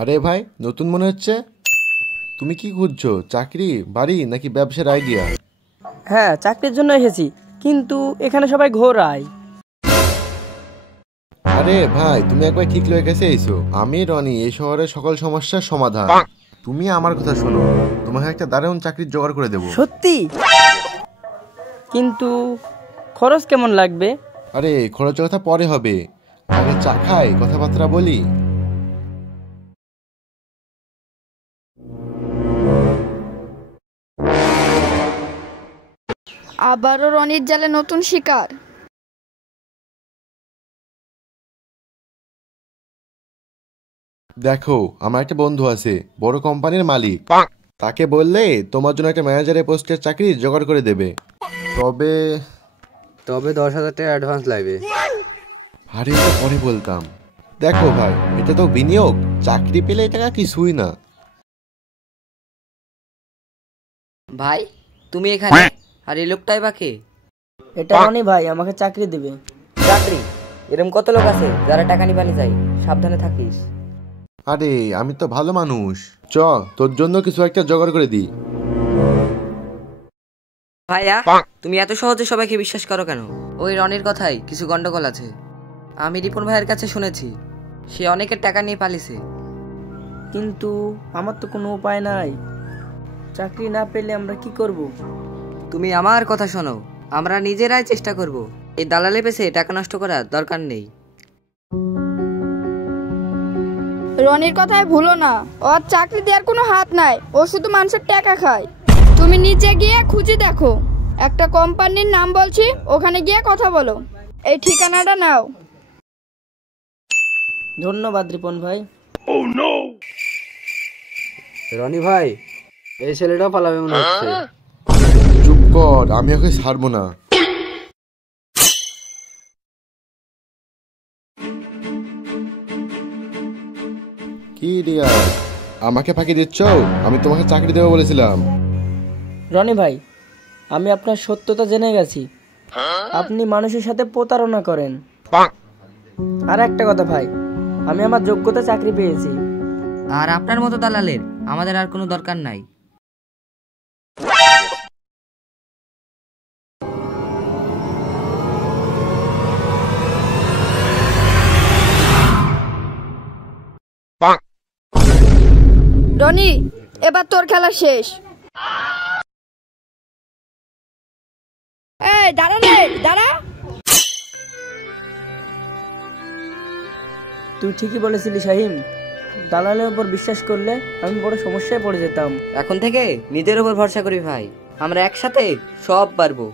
আরে ভাই, নতুন মনে হচ্ছে। তুমি কি খুঁজছো? চাকরি, বাড়ি নাকি ব্যবসার আইডিয়া? হ্যাঁ, চাকরির জন্য এসেছি, কিন্তু এখানে সবাই ঘোরায়। আরে ভাই, তুমি একবার ঠিক লয়ে গেছে এইছো। আমি রনি, এই শহরের সকল সমস্যার সমাধান। তুমি আমার কথা শোনো, তোমাকে একটা দারুণ চাকরির জোগাড় করে দেবো। সত্যি? কিন্তু খরচ কেমন লাগবে? আরে খরচের কথা পরে হবে, আগে চা খাই, কথাবার্তা বলি। আবারও রনির জালে নতুন শিকার। দেখো, আমার একটা বন্ধু আছে, বড় কোম্পানির মালিক। তাকে বললে তোমার জন্য একটা ম্যানেজারের পোস্টের চাকরি জোগাড় করে দেবে। তবে তবে 10,000 টাকা অ্যাডভান্স লাগবে। আরে এটা পরে বলতাম। দেখো ভাই, এটা তো বিনিয়োগ, চাকরি পেলে এই টাকা কিছুই না। ভাই, তুমি এখানে? আর এই লোকটাই বা কে? এটা রনি ভাই, আমাকে চাকরি দেবে। চাকরি? এরকম কত লোক আছে যারা টাকা নিয়ে পালিয়ে যায়। সাবধানে থাকিস। আরে আমি তো ভালো মানুষ, চ তোর জন্য কিছু একটা জোগাড় করে দিই। ভাইয়া, তুমি এত সহজে সবাইকে বিশ্বাস করো কেন? ওই রনির কথাই কিছু গন্ডগোল আছে। আমি রিপন ভাইয়ের কাছে শুনেছি সে অনেকের টাকা নিয়ে পালিয়েছে। কিন্তু আমার তো কোনো উপায় নাই, চাকরি না পেলে আমরা কি করব? তুমি আমার কথা শোনো, আমরা নিজেরাই চেষ্টা করব। এই দালালে পেছে টাকা নষ্ট করার দরকার নেই। রনির কথায় ভুলো না, ওর চাকরি দেওয়ার কোনো হাত নাই, ও শুধু মানুষের টাকা খায়। তুমি নিচে গিয়ে খুঁজে দেখো, একটা কোম্পানির নাম বলছি, ওখানে গিয়ে কথা বলো। এই ঠিকানাটা নাও। ধন্যবাদ রিপন ভাই। রনি ভাই, এই ছেলেটাও পালাবে মনে হচ্ছে। চুপ কর, আমি ওকে ছাড়বো না। কি রিয়া, আমাকে ফাঁকি দিচ্ছ? আমি তোমাকে চাকরি দেবো বলেছিলাম। রনি ভাই, আমি আপনার সত্যতা জেনে গেছি, আপনি মানুষের সাথে প্রতারণা করেন। আর একটা কথা ভাই, আমি আমার যোগ্যতা চাকরি পেয়েছি। আর আপনার মতো দালালের আমাদের আর কোনো দরকার নাই। রনি, এবার তোর খেলা শেষ। এই দাঁড়া রে, দাঁড়া। তুই ঠিকই বলেছিলি শাহিম, দালালের উপর বিশ্বাস করলে আমি বড় সমস্যায় পড়ে যেতাম। এখন থেকে নিজের উপর ভরসা করি ভাই, আমরা একসাথে সব পারবো।